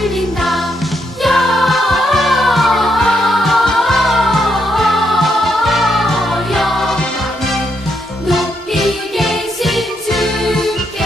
울린다. 영광을 높이 계신 주께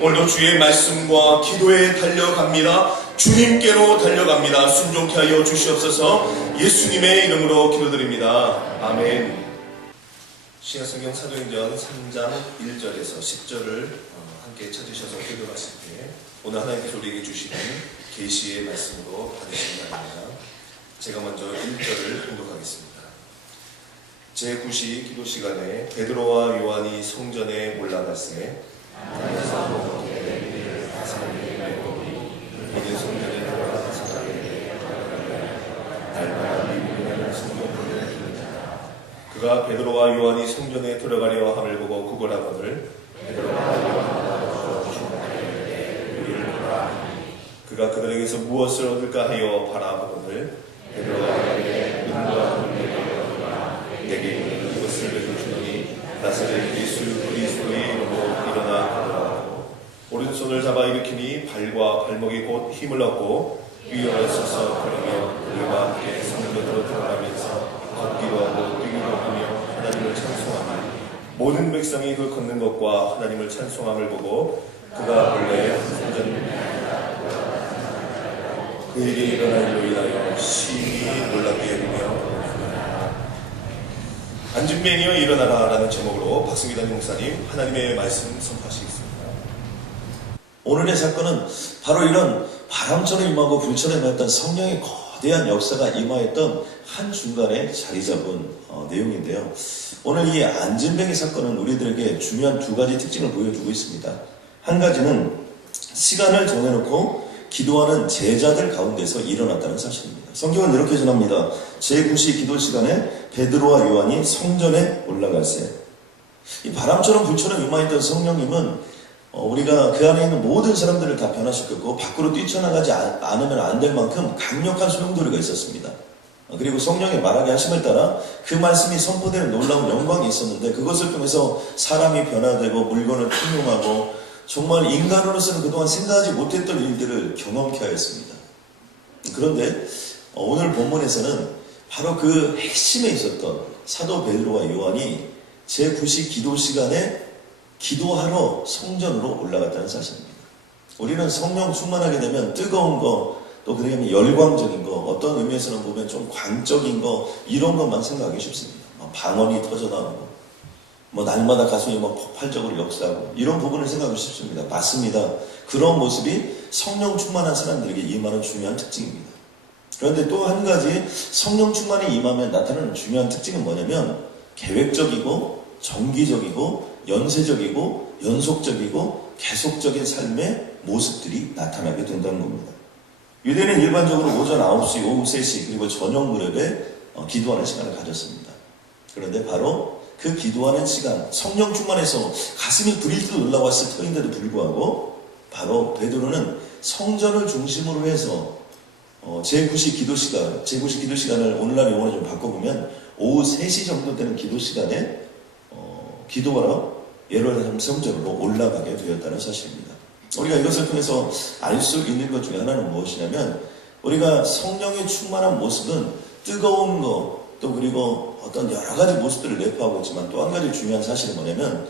오늘도 주의 말씀과 기도에 달려갑니다. 주님께로 달려갑니다. 순종케 하여 주시옵소서. 예수님의 이름으로 기도드립니다. 아멘. 신약성경 사도행전 3장 1절에서 10절을 함께 찾으셔서 기도하실 때 오늘 하나님께서 우리에게 주시는 계시의 말씀으로 받으시기 바랍니다. 제가 먼저 1절을 봉독하겠습니다. 제9시 기도 시간에 베드로와 요한이 성전에 올라갔으에 이제 성전에 들어가서 사람에게 날마다 미국이라는 성경문을 읽는다. 그가 베드로와 요한이 성전에 들어가려 함을 보고 구걸하거늘 그가 그들에게서 무엇을 얻을까 하여 바라보거늘 베드로가 그에게 은과 금을 내게 이것을 주노니 나사렛 예수 그리스도의 이름으로 일어나 하더라고. 오른손을 잡아 일으키니 발과 발목이 곧 힘을 얻고 위에 서서 걸으며 우리와 함께 성전으로 들어가면서 걷기도 하고 뛰기도 하며 하나님을 찬송하니 모든 백성이 그 걷는 것과 하나님을 찬송함을 보고 그가 본래 성전 그에게 일어난 일로 인하여 심히 놀랍게 여기며 안진뱅이여 일어나라 라는 제목으로 박승기단 목사님 하나님의 말씀 선포하시겠습니다. 오늘의 사건은 바로 이런 바람처럼 임하고 불처럼 임했던 성령의 거대한 역사가 임하였던 한중간에 자리 잡은 내용인데요. 오늘 이 안진뱅이 사건은 우리들에게 중요한 두 가지 특징을 보여주고 있습니다. 한 가지는 시간을 정해놓고 기도하는 제자들 가운데서 일어났다는 사실입니다. 성경은 이렇게 전합니다. 제9시 기도 시간에 베드로와 요한이 성전에 올라갈세. 이 바람처럼 불처럼 임하였던 성령님은 우리가 그 안에 있는 모든 사람들을 다 변화시켰고 밖으로 뛰쳐나가지 않으면 안 될 만큼 강력한 소용돌이가 있었습니다. 그리고 성령의 말하게 하심을 따라 그 말씀이 선포되는 놀라운 영광이 있었는데 그것을 통해서 사람이 변화되고 물건을 통용하고 정말 인간으로서는 그동안 생각하지 못했던 일들을 경험케 하였습니다. 그런데 오늘 본문에서는 바로 그 핵심에 있었던 사도 베드로와 요한이 제9시 기도 시간에 기도하러 성전으로 올라갔다는 사실입니다. 우리는 성령 충만하게 되면 뜨거운 거, 또 그러면 열광적인 거, 어떤 의미에서는 보면 좀 광적인 거, 이런 것만 생각하기 쉽습니다. 방언이 터져나오고, 날마다 가슴이 폭발적으로 역사하고, 이런 부분을 생각하기 쉽습니다. 맞습니다. 그런 모습이 성령 충만한 사람들에게 임하는 중요한 특징입니다. 그런데 또 한 가지 성령 충만이 임하면 나타나는 중요한 특징은 뭐냐면 계획적이고 정기적이고 연쇄적이고 연속적이고 계속적인 삶의 모습들이 나타나게 된다는 겁니다. 유대인은 일반적으로 오전 9시, 오후 3시 그리고 저녁 무렵에 기도하는 시간을 가졌습니다. 그런데 바로 그 기도하는 시간, 성령 충만해서 가슴이 부리듯 올라왔을 터인데도 불구하고 바로 베드로는 성전을 중심으로 해서 제9시 기도 시간을 오늘날 용어로 좀 바꿔보면 오후 3시 정도 되는 기도 시간에 기도하러 예루살렘 성전으로 올라가게 되었다는 사실입니다. 우리가 이것을 통해서 알 수 있는 것 중에 하나는 무엇이냐면 우리가 성령의 충만한 모습은 뜨거운 것, 또 그리고 어떤 여러 가지 모습들을 내포하고 있지만 또 한 가지 중요한 사실은 뭐냐면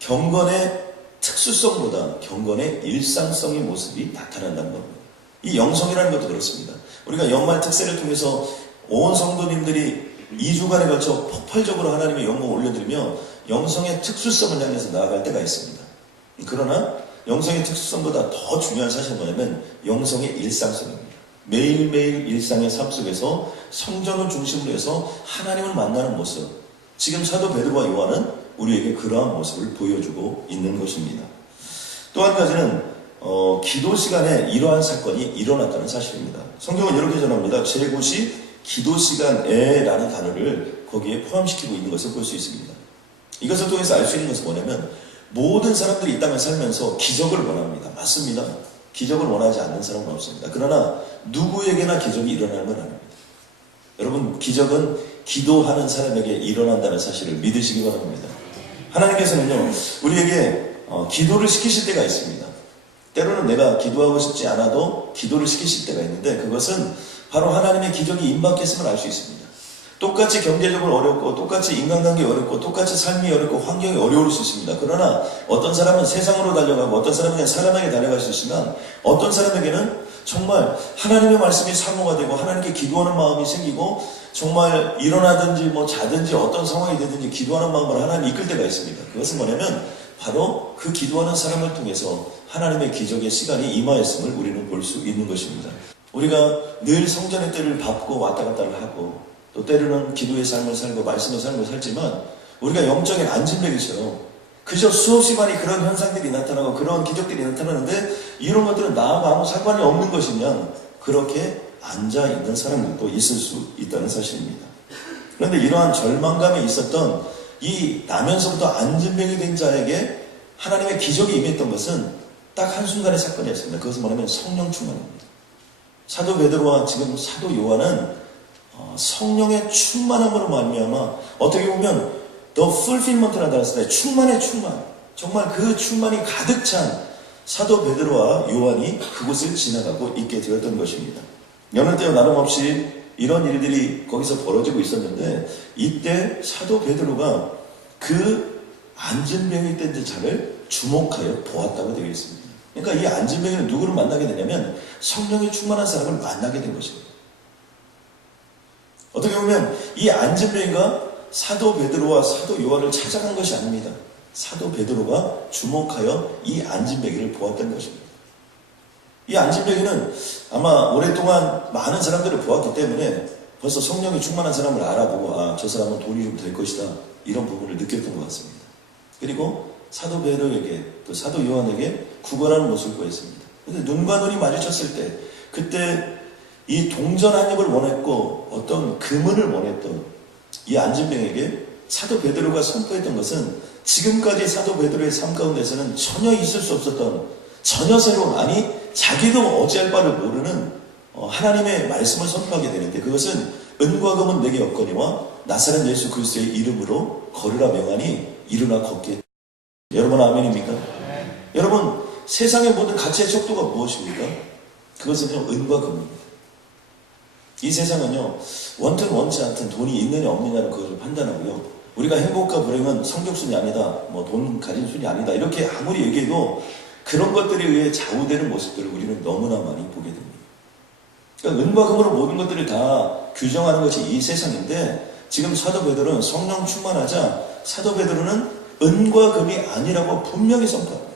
경건의 특수성보다 경건의 일상성의 모습이 나타난다는 겁니다. 이 영성이라는 것도 그렇습니다. 우리가 연말 특세를 통해서 온 성도님들이 2주간에 걸쳐 폭발적으로 하나님의 영광을 올려드리며 영성의 특수성을 향해서 나아갈 때가 있습니다. 그러나 영성의 특수성보다 더 중요한 사실은 뭐냐면 영성의 일상성입니다. 매일매일 일상의 삶 속에서 성전을 중심으로 해서 하나님을 만나는 모습, 지금 사도 베드로와 요한은 우리에게 그러한 모습을 보여주고 있는 것입니다. 또 한 가지는 기도 시간에 이러한 사건이 일어났다는 사실입니다. 성경은 이렇게 전합니다. 제9시 기도 시간에 라는 단어를 거기에 포함시키고 있는 것을 볼 수 있습니다. 이것을 통해서 알 수 있는 것은 뭐냐면 모든 사람들이 이 땅을 살면서 기적을 원합니다. 맞습니다. 기적을 원하지 않는 사람은 없습니다. 그러나 누구에게나 기적이 일어나는 건 아닙니다. 여러분, 기적은 기도하는 사람에게 일어난다는 사실을 믿으시기 바랍니다. 하나님께서는요, 우리에게 기도를 시키실 때가 있습니다. 때로는 내가 기도하고 싶지 않아도 기도를 시키실 때가 있는데 그것은 바로 하나님의 기적이 임박했음을 알 수 있습니다. 똑같이 경제적으로 어렵고 똑같이 인간관계 어렵고 똑같이 삶이 어렵고 환경이 어려울 수 있습니다. 그러나 어떤 사람은 세상으로 달려가고 어떤 사람은 사람에게 달려갈 수 있지만 어떤 사람에게는 정말 하나님의 말씀이 사모가 되고 하나님께 기도하는 마음이 생기고 정말 일어나든지 자든지 어떤 상황이 되든지 기도하는 마음으로 하나님 이끌 때가 있습니다. 그것은 뭐냐면 바로 그 기도하는 사람을 통해서 하나님의 기적의 시간이 임하였음을 우리는 볼 수 있는 것입니다. 우리가 늘 성전의 때를 밟고 왔다 갔다를 하고 또 때로는 기도의 삶을 살고 말씀의 삶을 살지만 우리가 영적인 안진뱅이처럼 그저 수없이 많이 그런 현상들이 나타나고 그런 기적들이 나타나는데 이런 것들은 나하고 아무 상관이 없는 것이면 그렇게 앉아있는 사람들도 있을 수 있다는 사실입니다. 그런데 이러한 절망감에 있었던 이 나면서부터 안진뱅이 된 자에게 하나님의 기적이 임했던 것은 딱 한순간의 사건이었습니다. 그것은 뭐냐면 성령 충만입니다. 사도 베드로와 지금 사도 요한은 성령의 충만함으로 말미암아 어떻게 보면 더 풀필먼트라고 했을 때 충만의 충만, 정말 그 충만이 가득 찬 사도 베드로와 요한이 그곳을 지나가고 있게 되었던 것입니다. 여느 때와 나름없이 이런 일들이 거기서 벌어지고 있었는데 이때 사도 베드로가 그 안진병이 된 자를 주목하여 보았다고 되어 있습니다. 그러니까 이 안진병이는 누구를 만나게 되냐면 성령이 충만한 사람을 만나게 된 것입니다. 어떻게 보면 이 안진뱅이가 사도 베드로와 사도 요한을 찾아간 것이 아닙니다. 사도 베드로가 주목하여 이 안진뱅이를 보았던 것입니다. 이 안진뱅이는 아마 오랫동안 많은 사람들을 보았기 때문에 벌써 성령이 충만한 사람을 알아보고 저 사람은 돈이 좀 될 것이다 이런 부분을 느꼈던 것 같습니다. 그리고 사도 베드로에게 또 사도 요한에게 구걸하는 모습을 보였습니다. 그런데 눈과 눈이 마주쳤을 때 그때 이 동전 한 입을 원했고 어떤 금은을 원했던 이 안진뱅에게 사도 베드로가 선포했던 것은 지금까지 사도 베드로의 삶 가운데서는 전혀 있을 수 없었던 전혀 새로운 자기도 어찌할 바를 모르는 하나님의 말씀을 선포하게 되는데 그것은 은과 금은 내게 없거니와 나사렛 예수 그리스도의 이름으로 걸으라 명하니 일어나 걷게. 여러분 아멘입니까? 여러분, 세상의 모든 가치의 척도가 무엇입니까? 그것은요, 은과 금입니다. 이 세상은요, 원든 원치 않든 돈이 있느냐 없느냐를 그것을 판단하고요. 우리가 행복과 불행은 성적순이 아니다, 뭐 돈 가진 순이 아니다, 이렇게 아무리 얘기해도 그런 것들에 의해 좌우되는 모습들을 우리는 너무나 많이 보게 됩니다. 그러니까 은과 금으로 모든 것들을 다 규정하는 것이 이 세상인데, 지금 사도 베드로는 성령 충만하자 사도 베드로는 은과 금이 아니라고 분명히 선포합니다.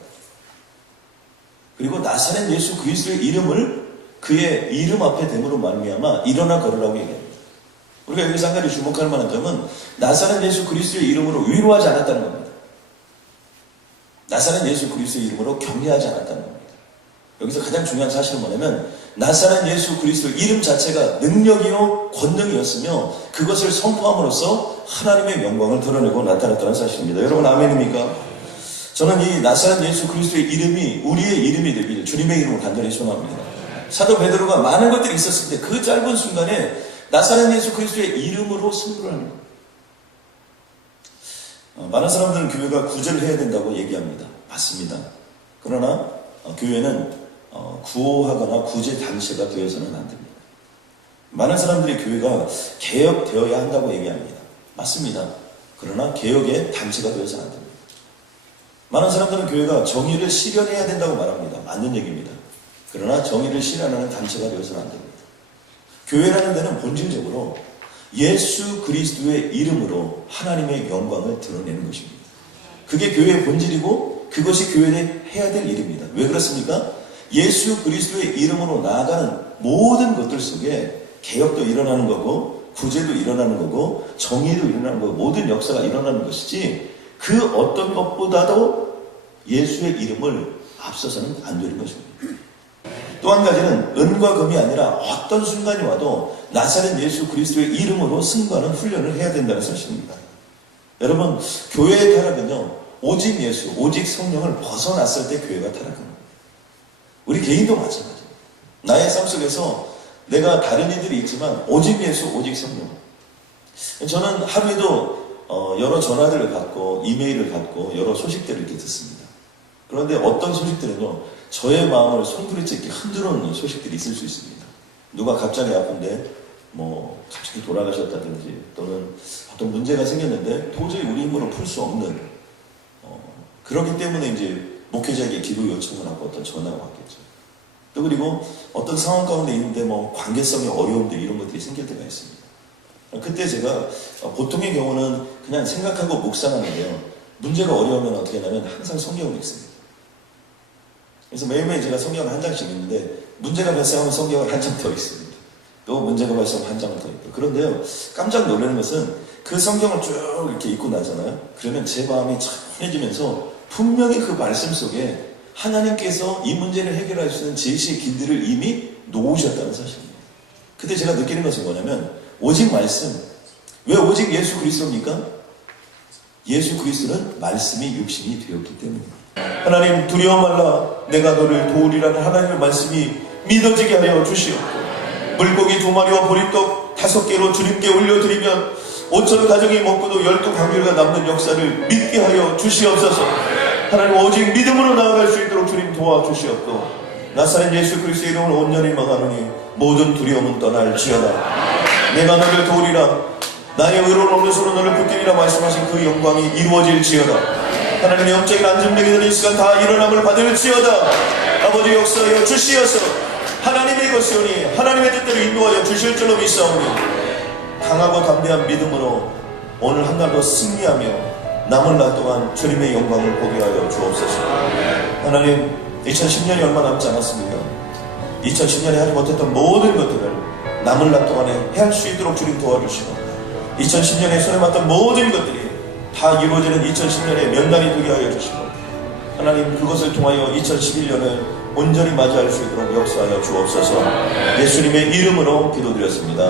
그리고 나사렛 예수 그리스도의 이름을 그의 이름 앞에 됨으로 말미암아 일어나 걸으라고 얘기합니다. 우리가 여기서 한 가지 주목할 만한 점은 나사렛 예수 그리스도의 이름으로 위로하지 않았다는 겁니다. 나사렛 예수 그리스도의 이름으로 격려하지 않았다는 겁니다. 여기서 가장 중요한 사실은 뭐냐면 나사렛 예수 그리스도 이름 자체가 능력이요 권능이었으며 그것을 선포함으로써 하나님의 영광을 드러내고 나타났다는 사실입니다. 여러분 아멘입니까? 저는 이 나사렛 예수 그리스도의 이름이 우리의 이름이 되기를 주님의 이름으로 간절히 소원합니다. 사도 베드로가 많은 것들이 있었을 때 그 짧은 순간에 나사렛 예수 그리스도의 이름으로 승부를 합니다. 많은 사람들은 교회가 구제를 해야 된다고 얘기합니다. 맞습니다. 그러나 교회는 구호하거나 구제 단체가 되어서는 안 됩니다. 많은 사람들이 교회가 개혁되어야 한다고 얘기합니다. 맞습니다. 그러나 개혁의 단체가 되어서는 안 됩니다. 많은 사람들은 교회가 정의를 실현해야 된다고 말합니다. 맞는 얘기입니다. 그러나 정의를 실현하는 단체가 되어서는 안 됩니다. 교회라는 데는 본질적으로 예수 그리스도의 이름으로 하나님의 영광을 드러내는 것입니다. 그게 교회의 본질이고 그것이 교회에 해야 될 일입니다. 왜 그렇습니까? 예수 그리스도의 이름으로 나아가는 모든 것들 속에 개혁도 일어나는 거고 구제도 일어나는 거고 정의도 일어나는 거고 모든 역사가 일어나는 것이지 그 어떤 것보다도 예수의 이름을 앞서서는 안 되는 것입니다. 또 한 가지는 은과 금이 아니라 어떤 순간이 와도 나사렛 예수 그리스도의 이름으로 승부하는 훈련을 해야 된다는 사실입니다. 여러분, 교회의 타락은요, 오직 예수, 오직 성령을 벗어났을 때 교회가 타락합니다. 우리 개인도 마찬가지입니다. 나의 삶 속에서 내가 다른 이들이 있지만 오직 예수, 오직 성령. 저는 하루에도 여러 전화들을 받고 이메일을 받고 여러 소식들을 이렇게 듣습니다. 그런데 어떤 소식들은요, 저의 마음을 손부리째 이렇게 흔들어놓는 소식들이 있을 수 있습니다. 누가 갑자기 아픈데 뭐 갑자기 돌아가셨다든지 또는 어떤 문제가 생겼는데 도저히 우리 힘으로 풀 수 없는 그렇기 때문에 이제 목회자에게 기도 요청을 하고 어떤 전화가 왔겠죠. 또 그리고 어떤 상황 가운데 있는데 뭐 관계성의 어려움들 이런 것들이 생길 때가 있습니다. 그때 제가 보통의 경우는 그냥 생각하고 묵상하는데요. 문제가 어려우면 어떻게 하냐면 항상 성경을 읽습니다. 그래서 매일매일 제가 성경을 한 장씩 읽는데 문제가 발생하면 성경을 한 장 더 읽습니다. 또 문제가 발생하면 한 장을 더 읽고. 그런데요, 깜짝 놀라는 것은 그 성경을 쭉 이렇게 읽고 나잖아요. 그러면 제 마음이 차분해지면서 분명히 그 말씀 속에 하나님께서 이 문제를 해결할 수 있는 제시의 길들을 이미 놓으셨다는 사실입니다. 그때 제가 느끼는 것은 뭐냐면 오직 말씀. 왜 오직 예수 그리스도입니까? 예수 그리스도는 말씀이 육신이 되었기 때문입니다. 하나님 두려워 말라 내가 너를 도우리라는 하나님의 말씀이 믿어지게 하여 주시옵고 물고기 2마리와 보리떡 5개로 주님께 올려드리면 5천 가정이 먹고도 12광주리가 남는 역사를 믿게 하여 주시옵소서. 하나님 오직 믿음으로 나아갈 수 있도록 주님 도와주시옵고 나사렛 예수 그리스도의 이름을 온전히 망하노니 모든 두려움은 떠날지어다. 내가 너를 도우리라 나의 의로운 없는 손으로 너를 붙들리라 말씀하신 그 영광이 이루어질지어다. 하나님 영적인 안전병이들 이 시간 다 일어남을 받을지어다. 아버지 역사하여 주시어서 하나님의 것이오니 하나님의 뜻대로 인도하여 주실 줄로 믿사오니 강하고 담대한 믿음으로 오늘 한 날도 승리하며 남은 날 동안 주님의 영광을 보게 하여 주옵소서. 하나님 2010년이 얼마 남지 않았습니까? 2010년에 하지 못했던 모든 것들을 남은 날 동안에 해할 수 있도록 주님 도와주시고 2010년에 손에 맡던 모든 것들이 다 이루어지는 2010년에 면단이 되게 하여 주시고 하나님 그것을 통하여 2011년을 온전히 맞이할 수 있도록 역사하여 주옵소서. 예수님의 이름으로 기도드렸습니다.